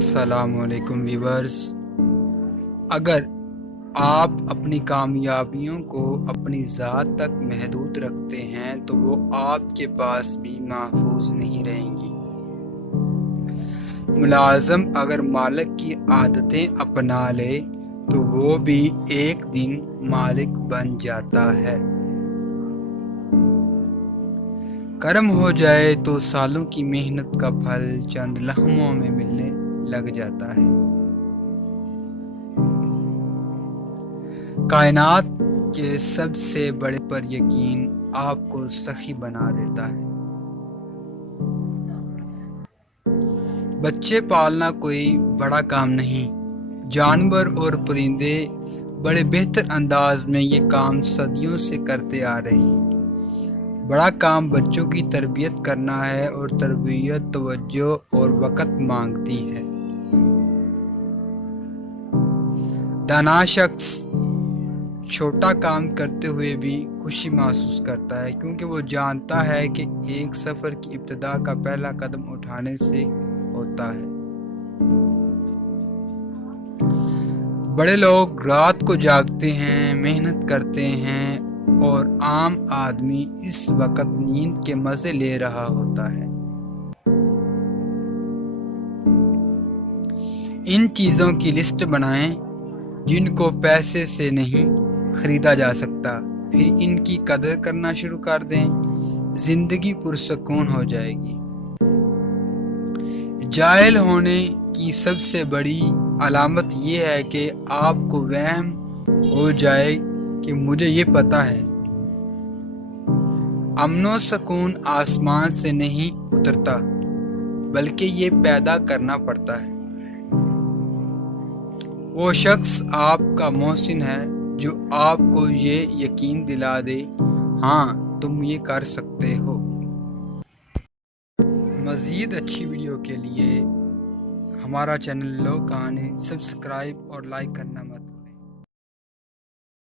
السلام علیکم ویورز۔ اگر آپ اپنی کامیابیوں کو اپنی ذات تک محدود رکھتے ہیں تو وہ آپ کے پاس بھی محفوظ نہیں رہیں گی۔ ملازم اگر مالک کی عادتیں اپنا لے تو وہ بھی ایک دن مالک بن جاتا ہے۔ کرم ہو جائے تو سالوں کی محنت کا پھل چند لمحوں میں ملنے لگ جاتا ہے۔ کائنات کے سب سے بڑے پر یقین آپ کو سخی بنا دیتا ہے۔ بچے پالنا کوئی بڑا کام نہیں۔ جانور اور پرندے بڑے بہتر انداز میں یہ کام صدیوں سے کرتے آ رہے ہیں۔ بڑا کام بچوں کی تربیت کرنا ہے، اور تربیت توجہ اور وقت مانگتی ہے۔ دانا شخص چھوٹا کام کرتے ہوئے بھی خوشی محسوس کرتا ہے، کیونکہ وہ جانتا ہے کہ ایک سفر کی ابتدا کا پہلا قدم اٹھانے سے ہوتا ہے۔ بڑے لوگ رات کو جاگتے ہیں، محنت کرتے ہیں، اور عام آدمی اس وقت نیند کے مزے لے رہا ہوتا ہے۔ ان چیزوں کی لسٹ بنائیں جن کو پیسے سے نہیں خریدا جا سکتا، پھر ان کی قدر کرنا شروع کر دیں، زندگی پرسکون ہو جائے گی۔ جاہل ہونے کی سب سے بڑی علامت یہ ہے کہ آپ کو وہم ہو جائے کہ مجھے یہ پتہ ہے۔ امن و سکون آسمان سے نہیں اترتا، بلکہ یہ پیدا کرنا پڑتا ہے۔ وہ شخص آپ کا محسن ہے جو آپ کو یہ یقین دلا دے، ہاں تم یہ کر سکتے ہو۔ مزید اچھی ویڈیو کے لیے ہمارا چینل لوگ کہانی سبسکرائب اور لائک کرنا مت